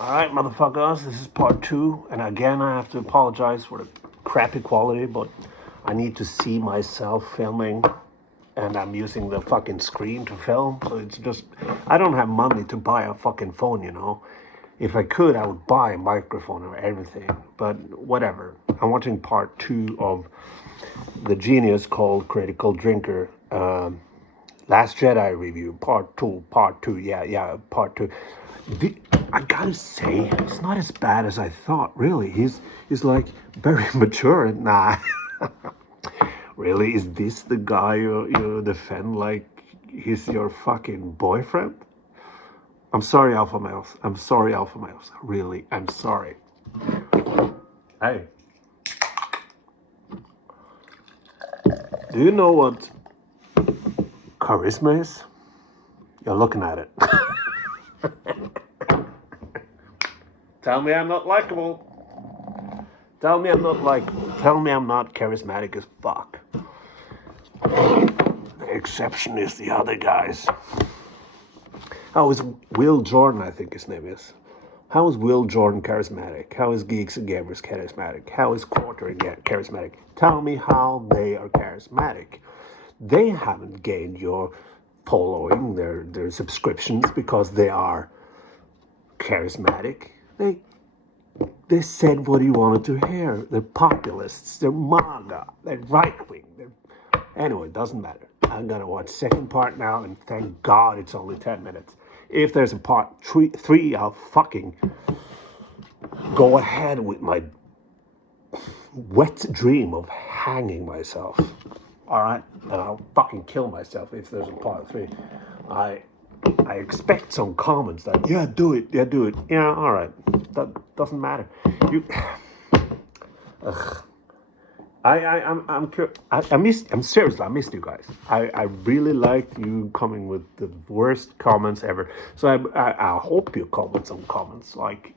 Alright, motherfuckers, this is part 2, and again I have to apologize for the crappy quality, but I need to see myself filming, and I'm using the fucking screen to film, so it's just, I don't have money to buy a fucking phone, you know. If I could, I would buy a microphone or everything, but whatever. I'm watching part 2 of the genius called Critical Drinker, Last Jedi review, part 2, yeah, part 2. I gotta say, it's not as bad as I thought, really. He's like very mature. Nah, really? Is this the guy you defend like he's your fucking boyfriend? I'm sorry, Alpha Males. I'm sorry, Alpha Males. Really, I'm sorry. Hey, do you know what charisma is? You're looking at it. Tell me I'm not likable. Tell me I'm not likable. Tell me I'm not charismatic as fuck. The exception is the other guys. How is Will Jordan, I think his name is. How is Will Jordan charismatic? How is Geeks and Gamers charismatic? How is Quarter charismatic? Tell me how they are charismatic. They haven't gained your following, their subscriptions, because they are charismatic. They said what you wanted to hear. They're populists. They're MAGA. They're right wing. Anyway, it doesn't matter. I'm gonna watch second part now, and thank God it's only 10 minutes. If there's a part three, I'll fucking go ahead with my wet dream of hanging myself. All right, and I'll fucking kill myself if there's a part 3. I expect some comments that yeah, do it, yeah, all right. That doesn't matter. You, I'm seriously, I missed you guys. I really liked you coming with the worst comments ever. So I hope you comment some comments like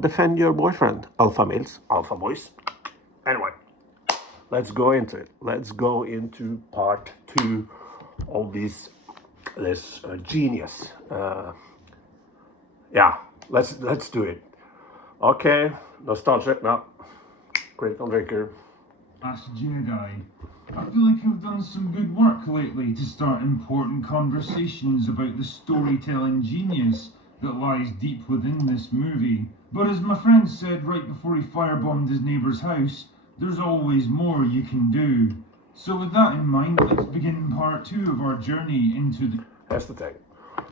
defend your boyfriend, alpha males, alpha boys. Anyway, let's go into it. Let's go into part 2 of this genius. Yeah, let's do it. Okay, nostalgic now. Critical Drinker. Last Jedi. I feel like I've done some good work lately to start important conversations about the storytelling genius that lies deep within this movie. But as my friend said right before he firebombed his neighbour's house, there's always more you can do. So with that in mind, let's begin part 2 of our journey into the... That's the thing.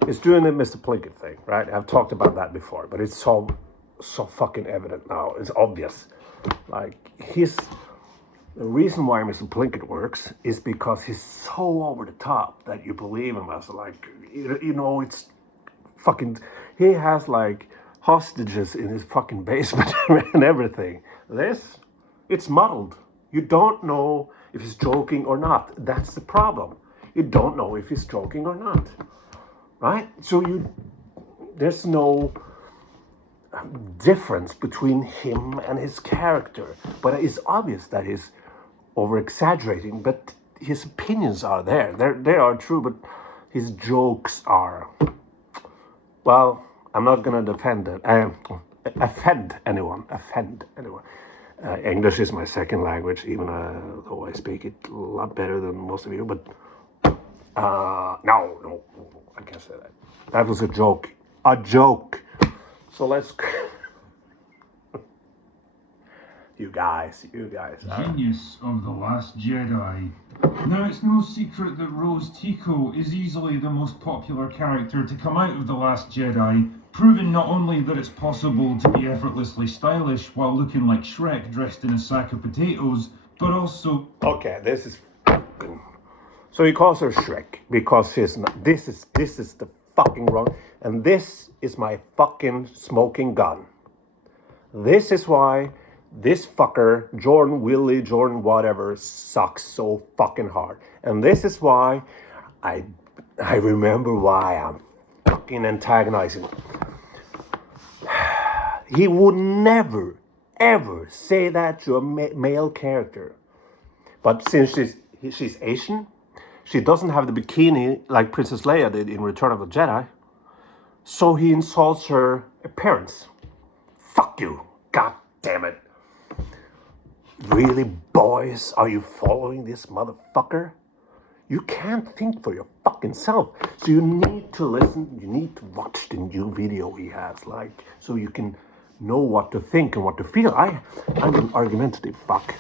It's doing the Mr. Plinkett thing, right? I've talked about that before, but it's so fucking evident now. It's obvious. Like, the reason why Mr. Plinkett works is because he's so over the top that you believe him as like, it's fucking, he has like hostages in his fucking basement and everything. It's muddled. You don't know if he's joking or not. That's the problem. You don't know if he's joking or not, right? So there's no difference between him and his character, but it's obvious that he's over exaggerating, but his opinions are there. They are true, but his jokes are, well, I'm not gonna offend anyone. English is my second language, even though I speak it a lot better than most of you, but no, I can't say that. That was a joke. So let's... You guys. Genius of The Last Jedi. Now, it's no secret that Rose Tico is easily the most popular character to come out of The Last Jedi, proving not only that it's possible to be effortlessly stylish while looking like Shrek dressed in a sack of potatoes, but also... Okay, this is... So he calls her Shrek because she's not... This is the fucking wrong... And this is my fucking smoking gun. This is why this fucker, Jordan, Willie, Jordan, whatever, sucks so fucking hard. And this is why I remember why I'm fucking antagonizing. He would never, ever say that to a male character. But since she's Asian, she doesn't have the bikini like Princess Leia did in Return of the Jedi. So he insults her parents. Fuck you. God damn it. Really, boys? Are you following this motherfucker? You can't think for your fucking self. So you need to listen, you need to watch the new video he has, like, so you can know what to think and what to feel. I'm an argumentative fuck.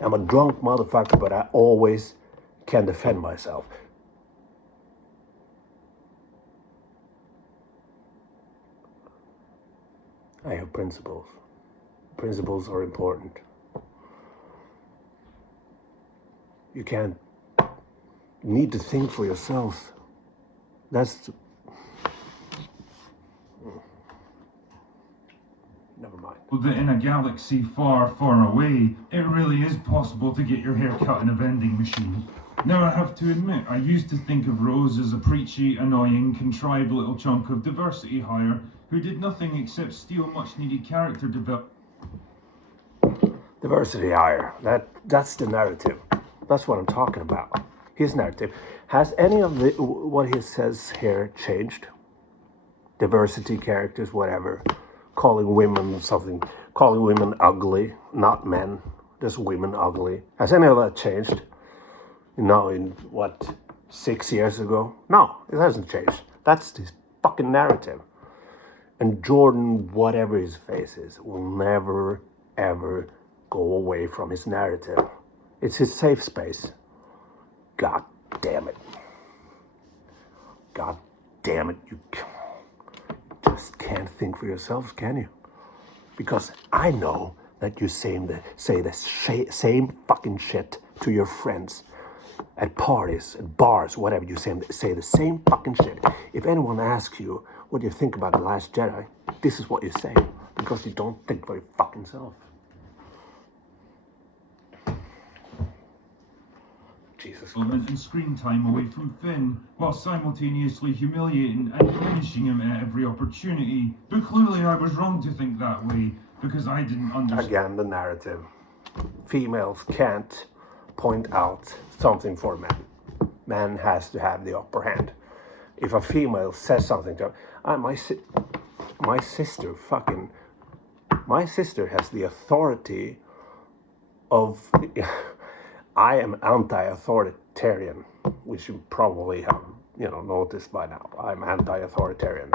I'm a drunk motherfucker, but I always can defend myself. I have principles. Principles are important. You can't need to think for yourself. That's... Never mind. That in a galaxy far, far away, it really is possible to get your hair cut in a vending machine. Now I have to admit, I used to think of Rose as a preachy, annoying, contrived little chunk of diversity hire who did nothing except steal much needed character development. Diversity hire. That's the narrative. That's what I'm talking about. His narrative. Has any of what he says here changed? Diversity characters, whatever. Calling women something. Calling women ugly, not men. Just women ugly. Has any of that changed? In what, 6 years ago? No, it hasn't changed. That's his fucking narrative. And Jordan, whatever his face is, will never, ever go away from his narrative. It's his safe space. God damn it. God damn it. You just can't think for yourselves, can you? Because I know that you say the same fucking shit to your friends at parties, at bars, whatever. You say the same fucking shit. If anyone asks you what you think about The Last Jedi, this is what you say. Because you don't think for your fucking self. Jesus Christ. And screen time away from Finn, while simultaneously humiliating and diminishing him at every opportunity. But clearly I was wrong to think that way, because I didn't understand. Again, the narrative. Females can't point out something for men. Man has to have the upper hand. If a female says something to her, my sister has the authority of... I am anti-authoritarian, which you probably have, noticed by now. I'm anti-authoritarian.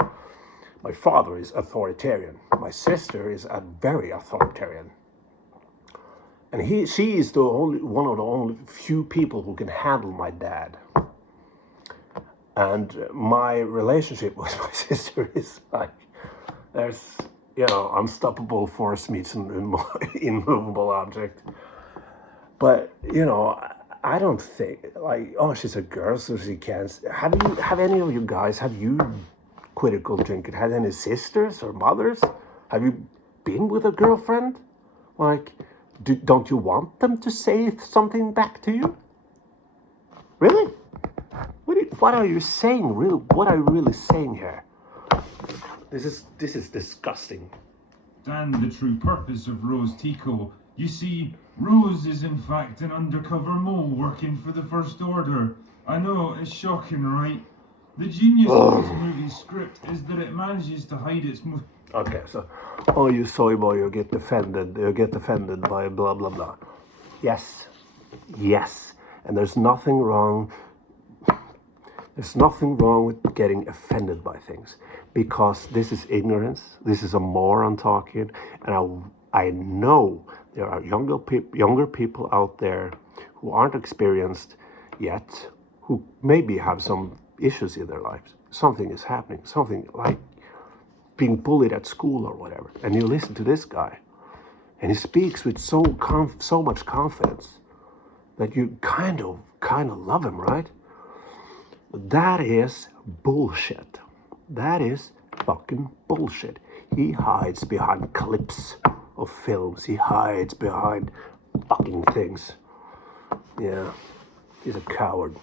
My father is authoritarian. My sister is a very authoritarian. And she is one of the only few people who can handle my dad. And my relationship with my sister is like, there's, unstoppable force meets an immovable object. But, I don't think, she's a girl, so she can't. Have any of you guys, critical drinking, had any sisters or mothers? Have you been with a girlfriend? Don't you want them to say something back to you? Really? What are you saying? Really? What are you really saying here? This is disgusting. And the true purpose of Rose Tico. You see, Rose is in fact an undercover mole working for the First Order. I know, it's shocking, right? The genius of this movie's script is that it manages to hide its... Okay, so, you soy boy, you get offended by blah, blah, blah. Yes, and there's nothing wrong with getting offended by things, because this is ignorance, this is a moron talking, and I know there are younger people out there who aren't experienced yet, who maybe have some issues in their lives. Something is happening, something like being bullied at school or whatever. And you listen to this guy, and he speaks with so much confidence that you kind of love him, right? That is bullshit. That is fucking bullshit. He hides behind clips of films. He hides behind fucking things. Yeah, he's a coward.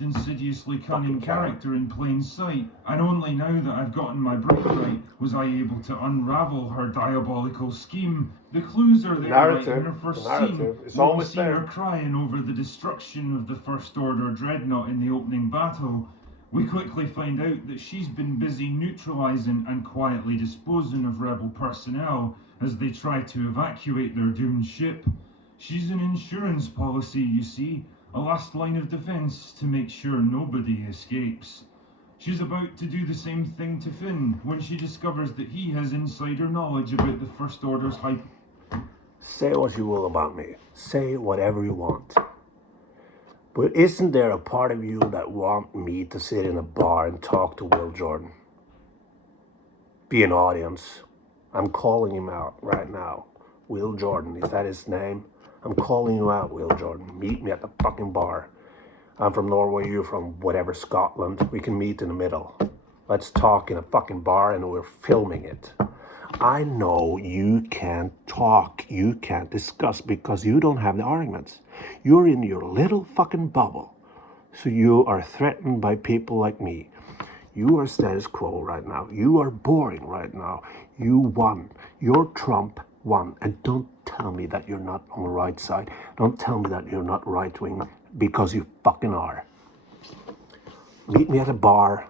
Insidiously cunning character in plain sight, and only now that I've gotten my brain right was I able to unravel her diabolical scheme. The clues are there right in her first scene. It's always see her crying over the destruction of the First Order dreadnought in the opening battle. We quickly find out that she's been busy neutralizing and quietly disposing of rebel personnel as they try to evacuate their doomed ship. She's an insurance policy, you see, a last line of defense to make sure nobody escapes. She's about to do the same thing to Finn when she discovers that he has insider knowledge about the First Order's Say what you will about me. Say whatever you want. But isn't there a part of you that want me to sit in a bar and talk to Will Jordan? Be an audience. I'm calling him out right now. Will Jordan, is that his name? I'm calling you out, Will Jordan. Meet me at the fucking bar. I'm from Norway, you're from whatever, Scotland. We can meet in the middle. Let's talk in a fucking bar and we're filming it. I know you can't talk, you can't discuss because you don't have the arguments. You're in your little fucking bubble. So you are threatened by people like me. You are status quo right now. You are boring right now. You won. Your Trump won. And don't tell me that you're not on the right side. Don't tell me that you're not right wing because you fucking are. Meet me at a bar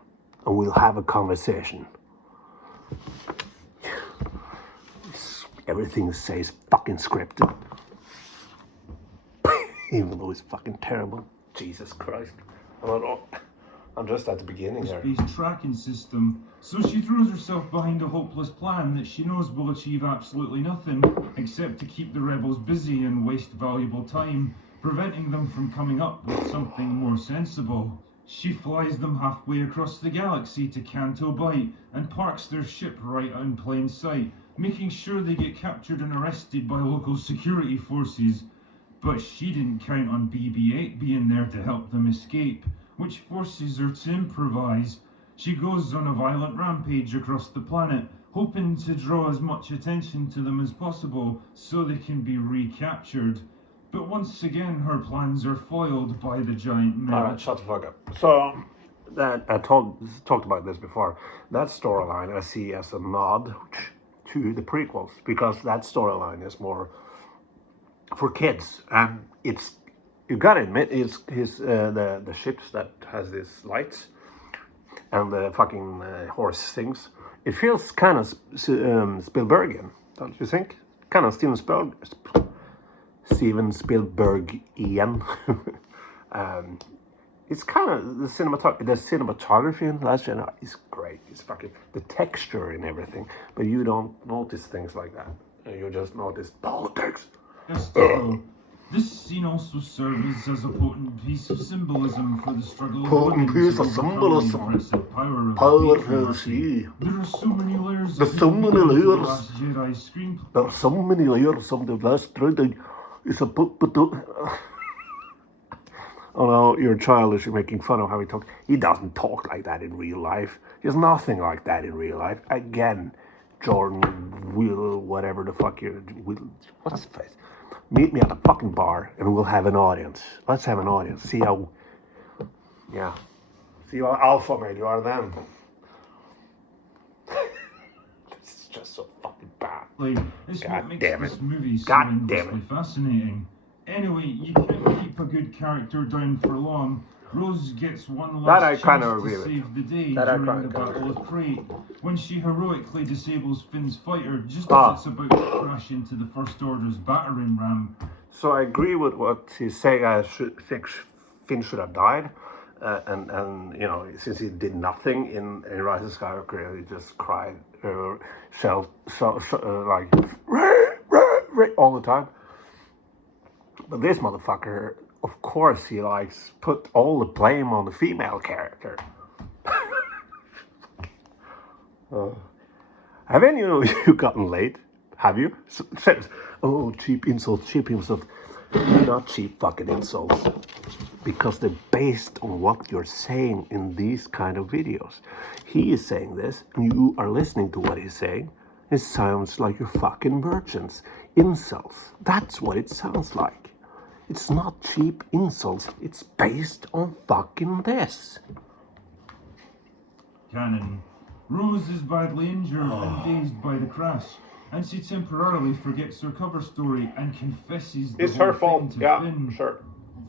and we'll have a conversation. Everything says fucking scripted. Even though it's fucking terrible. Jesus Christ. I'm just at the beginning here. Space tracking system, so she throws herself behind a hopeless plan that she knows will achieve absolutely nothing except to keep the rebels busy and waste valuable time, preventing them from coming up with something more sensible. She flies them halfway across the galaxy to Canto Bight and parks their ship right in plain sight, making sure they get captured and arrested by local security forces. But she didn't count on BB-8 being there to help them escape, which forces her to improvise. She goes on a violent rampage across the planet, hoping to draw as much attention to them as possible so they can be recaptured. But once again, her plans are foiled by the giant male. Alright, shut the fuck up. So, that I talked about this before. That storyline I see as a nod to the prequels, because that storyline is more for kids, and it's, you gotta admit, it's the ships that has these lights and the fucking horse things. It feels kind of Spielbergian, don't you think? Kind of Steven Spielbergian. It's kind of the cinematography in Last Jedi is great. It's fucking the texture and everything, but you don't notice things like that. You just notice politics. This scene also serves as a potent piece of symbolism for the struggle Potent of piece of symbolism. Power Power see. There are so many layers There's of so many the layers. Last Jedi screenplay. There's so many layers of the Last Jedi. It's a oh no, you're childish. You're making fun of how he talks. He doesn't talk like that in real life. He's nothing like that in real life. Again, Jordan will whatever the fuck you will. What's his face? Meet me at a fucking bar and we'll have an audience. Let's have an audience. See how alpha male you are then. This is just so fucking bad. It's God what makes damn it. this movie so God damn endlessly fascinating. Anyway, you can't keep a good character down for long. Rose gets one That I last kinda chance agree to with. save the day That I during the kinda Battle agree of Crate, when she heroically disables Finn's fighter just Ah. as it's about to crash into the First Order's battering ram. So I agree with what he's saying. I think Finn should have died, and you know, since he did nothing in Rise of Skywalker, he just cried, like all the time. But this motherfucker, of course, he likes put all the blame on the female character. Have any of you gotten laid? Have you? Oh, cheap insults, cheap insults. They're not cheap fucking insults. Because they're based on what you're saying in these kind of videos. He is saying this, and you are listening to what he's saying. It sounds like you're fucking virgins. Insults. That's what it sounds like. It's not cheap insults. It's based on fucking this. Canon. Rose is badly injured and dazed by the crash, and she temporarily forgets her cover story and confesses the It's whole her thing fault. to Yeah, Finn. sure. That's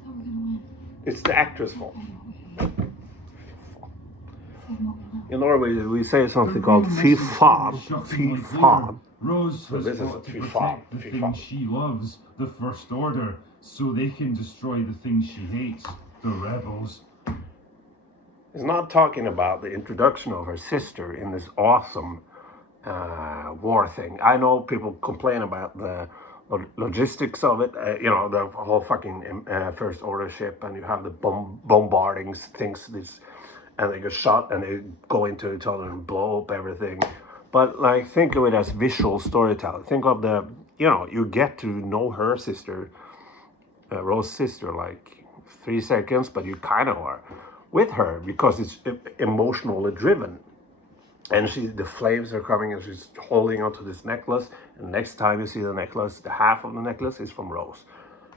how we're gonna win. It's the actress' fault. In Norway, we say The something real called fy message here faen. is shocking Fy like later. faen. Rose So has this is a fought to fy faen. protect the Fy thing faen. she loves, the First Order, so they can destroy the thing she hates, the rebels. He's not talking about the introduction of her sister in this awesome war thing. I know people complain about the logistics of it. You know, the whole fucking First Order ship, and you have the bombarding things. This, and they get shot, and they go into each other and blow up everything. But like, think of it as visual storytelling. Think of the, you know, you get to know her sister, Rose's sister, like 3 seconds, but you kind of are with her because it's emotionally driven. And the flames are coming, and she's holding onto this necklace. And next time you see the necklace, the half of the necklace is from Rose.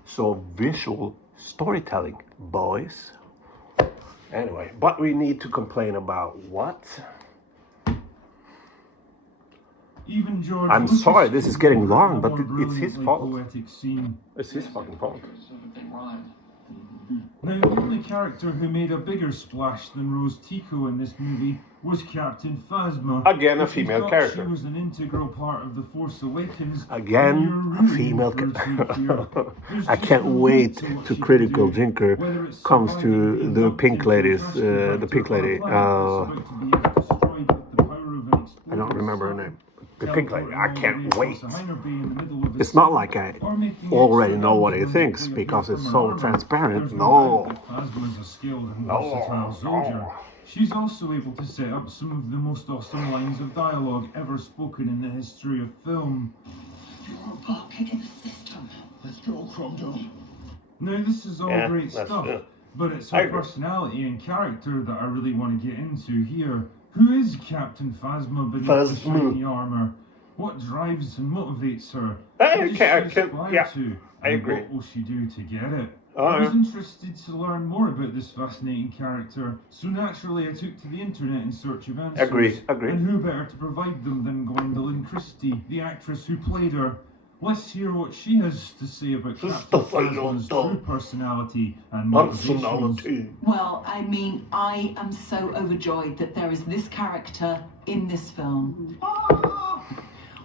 So visual storytelling, boys. Anyway, but we need to complain about what? Even George I'm Lucas sorry, this could is getting have long, a but more it's his brilliantly fault. poetic scene. It's his fucking fault. Now, the only character who made a bigger splash than Rose Tico in this movie was Captain Phasma. Again, a If you female thought character. She was an integral part of The Force Awakens. Again, then you're a really female in for a treat here. There's I just can't no limit wait to what to she critical can do, Jinker whether it's comes surviving to being the dumped pink into a ladies, trash the pink compactor on a lady. planet that's about to be destroyed with the power of an I don't exploding remember her sun, name. The pink lady. I teleporting all the can't way across wait. a Minor Bay in the middle of the It's not sea, like I or making already extra know what guns he thinks magically because appear it's from so her armor. transparent. There's no doubt No. that Phasma is a skilled and No, versatile soldier. no. She's also able to set up some of the most awesome lines of dialogue ever spoken in the history of film. You're a blockade in the system. Let's go, Chrome Dome. Now, this is all Yeah, great that's stuff, it. but it's I her agree. personality and character that I really want to get into here. Who is Captain Phasma beneath the shiny armor? What drives and motivates her? I What does can- she aspire yeah, to? I And agree. what will she do to get it? Oh, I was yeah. interested to learn more about this fascinating character, so naturally I took to the internet in search of answers. Agree. And who better to provide them than Gwendolyn Christie, the actress who played her? Let's hear what she has to say about Captain Phasma's true personality and motivations. Personality. Well, I mean, I am so overjoyed that there is this character in this film.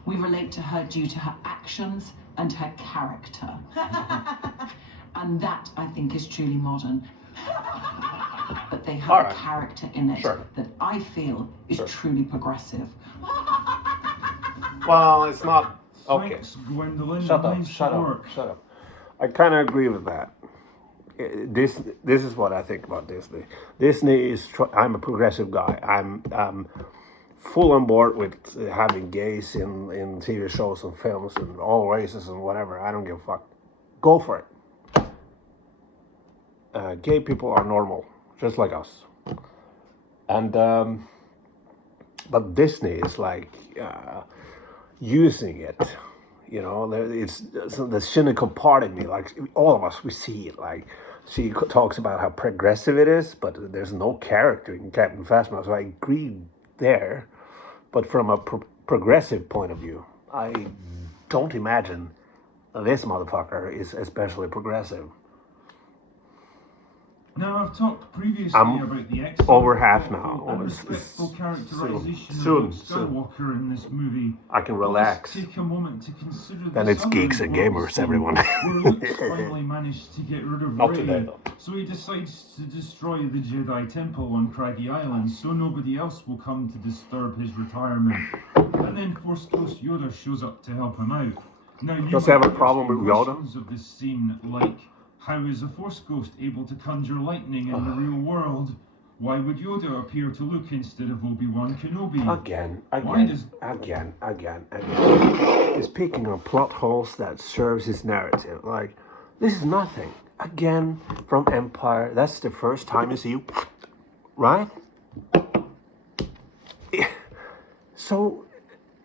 We relate to her due to her actions and her character. And that, I think, is truly modern. But they have All a right. character in it Sure. that I feel is Sure. truly progressive. Well, it's not. Okay. Thanks, Gwendolyn. Shut up. Nice Shut work. up. Shut up. I kind of agree with that. This is what I think about Disney. Disney is. I'm a progressive guy. I'm full on board with having gays in TV shows and films and all races and whatever. I don't give a fuck. Go for it. Gay people are normal, just like us. And but Disney is like using it. You know, it's the cynical part of me. Like all of us, we see it. Like she talks about how progressive it is, but there's no character in Captain Phasma. So I agree there. But from a progressive point of view, I don't imagine this motherfucker is especially progressive. Now, I've talked previously I'm about the excellent, over half thoughtful, now. and It's respectful characterization soon, of Luke Skywalker in this movie. I can But relax. Let's take a moment to consider Then the it's geeks summary and plot gamers, scene everyone. where Luke finally managed to get rid of Not Rey, today, though. so he decides to destroy the Jedi Temple on Craggy Island, so nobody else will come to disturb his retirement. And then Force Ghost Yoda shows up to help him out. Now, you Does he have might a be problem asking with Yoda? questions of this scene, like, how is a Force Ghost able to conjure lightning in the real world? Why would Yoda appear to Luke instead of Obi-Wan Kenobi? Again. He's picking on plot holes that serves his narrative. Like, this is nothing. Again, from Empire. That's the first time you see you, right? So,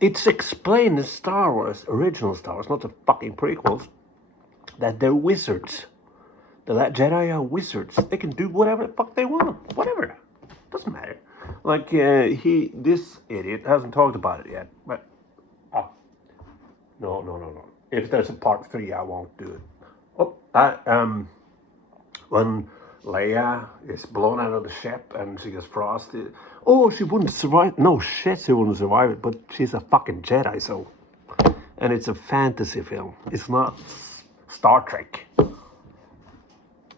it's explained in Star Wars, original Star Wars, not the fucking prequels, that they're wizards. The Jedi are wizards. They can do whatever the fuck they want. Whatever. Doesn't matter. Like, this idiot hasn't talked about it yet. But, no. If there's a part 3, I won't do it. When Leia is blown out of the ship and she gets frosted. Oh, she wouldn't survive. No shit, she wouldn't survive it. But she's a fucking Jedi, so. And it's a fantasy film. It's not Star Trek.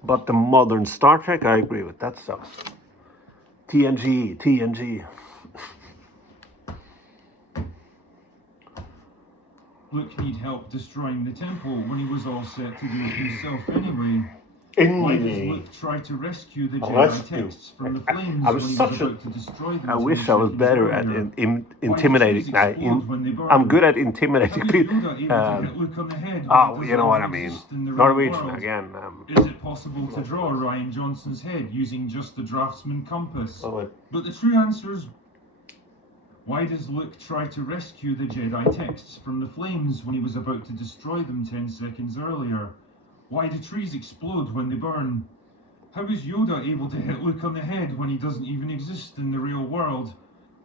But the modern Star Trek, I agree with. That sucks. TNG. Luke need help destroying the temple when he was all set to do it himself anyway. Why does Luke try to rescue the Jedi texts from the flames I when was he was such a. about to destroy them? I 10 wish I was seconds better at earlier? intimidating. Why does Yoda when they burn? I'm good at How intimidating is people. Yoda able to hit Luke on the head when he Oh, doesn't you know what I even mean. exist in the real Norwegian world? again. Is it possible to draw Ryan Johnson's head using just the draftsman compass? But the true answer is, why does Luke try to rescue the Jedi texts from the flames when he was about to destroy them 10 seconds earlier? Why do trees explode when they burn? How is Yoda able to hit Luke on the head when he doesn't even exist in the real world?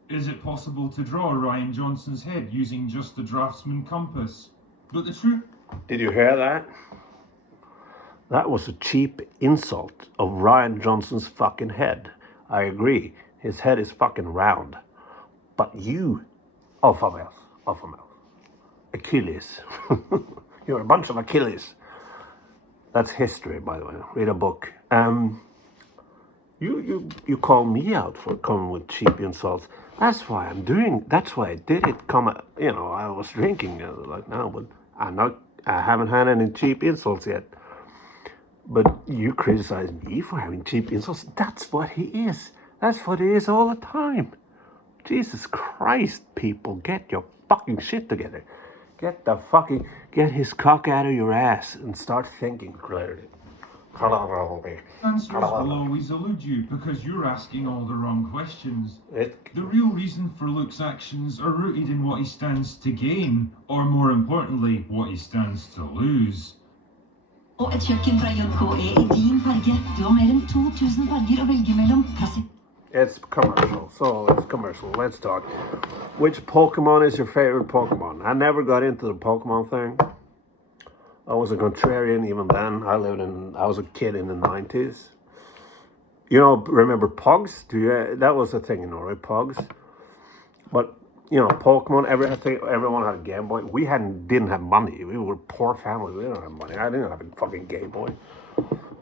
Is it possible to draw Ryan Johnson's head using just the draftsman compass? But the truth... Did you hear that? That was a cheap insult of Ryan Johnson's fucking head. I agree. His head is fucking round. But you, alpha males, Achilles. You're a bunch of Achilles. That's history, by the way. Read a book. You call me out for coming with cheap insults. That's why I did it. I was drinking like now, but I haven't had any cheap insults yet. But you criticize me for having cheap insults. That's what he is. That's what he is all the time. Jesus Christ, people, get your fucking shit together. Get his cock out of your ass and start thinking clearly. Answers will always elude you because you're asking all the wrong questions. The real reason for Luke's actions are rooted in what he stands to gain, or more importantly, what he stands to lose. Og et kjøkken fra JK i din farge. Du har mer enn 2000 farger å velge mellom. It's commercial. Let's talk. Which Pokemon is your favorite Pokemon? I never got into the Pokemon thing. I was a contrarian even then. I was a kid in the 90s. Remember Pogs? That was a thing in Norway, Pogs. But, Pokemon, everyone had a Game Boy. We didn't have money. We were a poor family. We didn't have money. I didn't have a fucking Game Boy.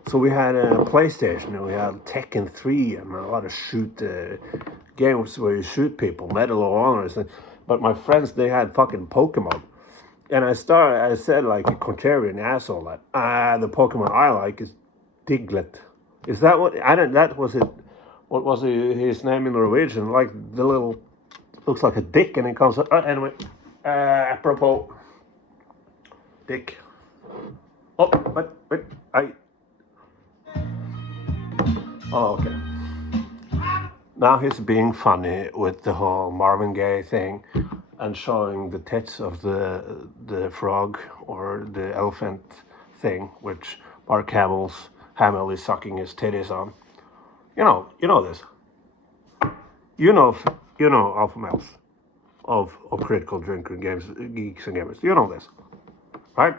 So we had a PlayStation, and we had Tekken 3 and a lot of games where you shoot people, Medal of Honor. But my friends, they had fucking Pokemon. And I said like a contrarian asshole that the Pokemon I like is Diglett. Is that what? That was it. What was his name in Norwegian? Like the little, looks like a dick, and it comes. Anyway, apropos, dick. Oh, but Oh, okay. Now he's being funny with the whole Marvin Gaye thing and showing the tits of the frog or the elephant thing, which Mark Hamill is sucking his titties on. You know this. You know alpha males of critical drinker games, geeks and gamers. You know this, right?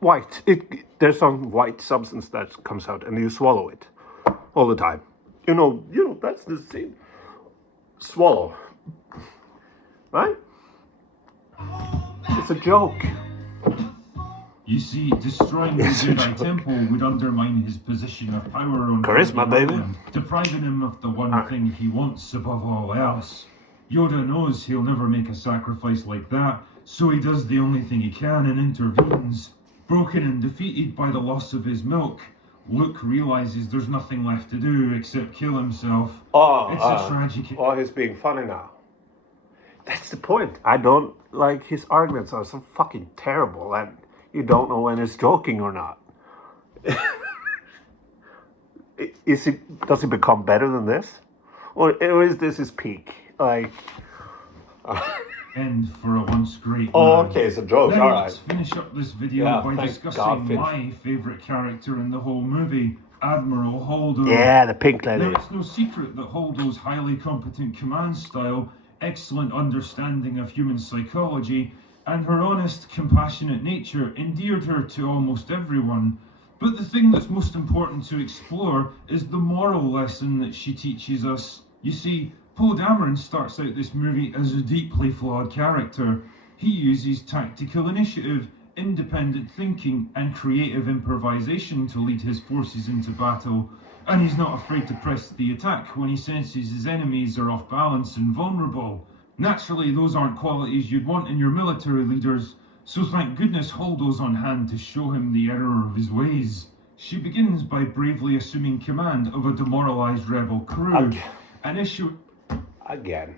White. There's some white substance that comes out, and you swallow it all the time. That's the scene. Swallow, right? It's a joke. You see, destroying the Jedi Temple would undermine his position of power on Charisma, baby. depriving him of the one thing he wants above all else. Yoda knows he'll never make a sacrifice like that, so he does the only thing he can and intervenes. Broken and defeated by the loss of his milk, Luke realizes there's nothing left to do except kill himself. It's a tragic... He's being funny now. That's the point. I don't like his arguments are so fucking terrible and you don't know when he's joking or not. Does he become better than this? Or is this his peak? Like... End for a once great Oh, man. okay, it's a joke, Now alright. let's finish up this video by discussing my favourite character in the whole movie, Admiral Holdo. Yeah, the pink lady. Now, it's no secret that Holdo's highly competent command style, excellent understanding of human psychology, and her honest, compassionate nature endeared her to almost everyone. But the thing that's most important to explore is the moral lesson that she teaches us. You see, Poe Dameron starts out this movie as a deeply flawed character. He uses tactical initiative, independent thinking, and creative improvisation to lead his forces into battle. And he's not afraid to press the attack when he senses his enemies are off balance and vulnerable. Naturally, those aren't qualities you'd want in your military leaders, so thank goodness Holdo's on hand to show him the error of his ways. She begins by bravely assuming command of a demoralized rebel crew, an issue... Again.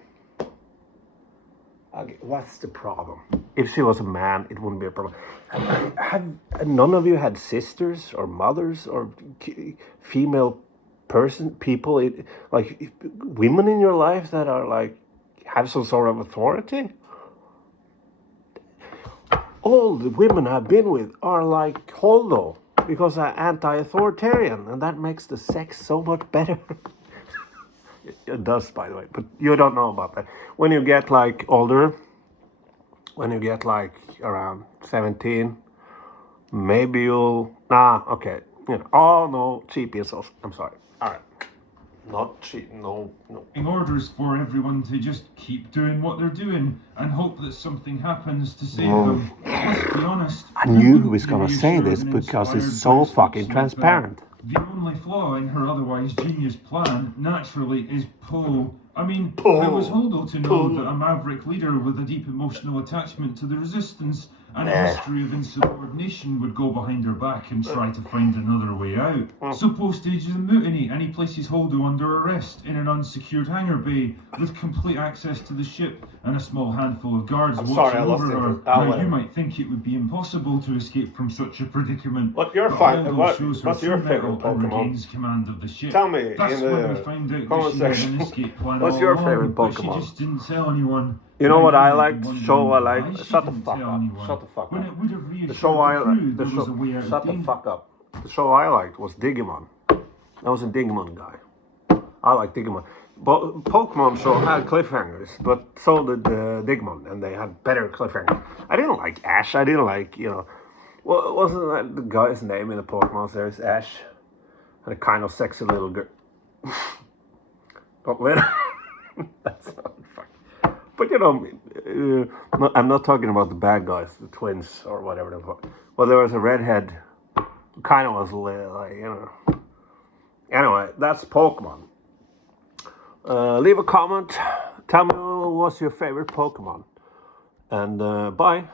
What's the problem? If she was a man, it wouldn't be a problem. Have none of you had sisters or mothers or female people, like women in your life that are like, have some sort of authority? All the women I've been with are like Holdo because they're anti-authoritarian, and that makes the sex so much better. It does, by the way, but you don't know about that. When you get like older, when you get like around 17, maybe you'll... okay. Oh, no, cheap insults. I'm sorry. All right. Not cheap, no. orders for everyone to just keep doing what they're doing and hope that something happens to save them. Let's be honest. I knew he was going to say this because it's so fucking transparent. The only flaw in her otherwise genius plan, naturally, is Poe. I mean, Poe. how was Holdo to know Poe. that a maverick leader with a deep emotional attachment to the resistance and a history of insubordination would go behind her back and try to find another way out? So Poe stages a mutiny and he places Holdo under arrest in an unsecured hangar bay with complete access to the ship and a small handful of guards watching over her. Now, you might think it would be impossible to escape from such a predicament. What your but fight- Holdo what- shows her what's your true favorite mettle and Pokemon? regains command of the ship. Tell me That's in when we the find out that comment she had section. an escape plan What's all your along, favorite but she Pokemon? just didn't tell anyone. You know Now, what I you liked? wonder Show I why liked? she Shut the didn't fuck tell up. anyone. Shut the fuck When up. it would have The reassured show I the crew liked. there was a way out Shut of the danger. fuck up. The show I liked was Digimon. I was a Digimon guy. I like Digimon. But Pokemon show had cliffhangers, but so did Digimon, and they had better cliffhangers. I didn't like Ash. I didn't like, well, wasn't that the guy's name in the Pokemon series? Ash had a kind of sexy little girl. Not little. That's not funny. But I'm not talking about the bad guys, the twins or whatever they were. Well, there was a redhead who kind of was like, Anyway, that's Pokemon. Leave a comment. Tell me what's your favorite Pokemon. And bye.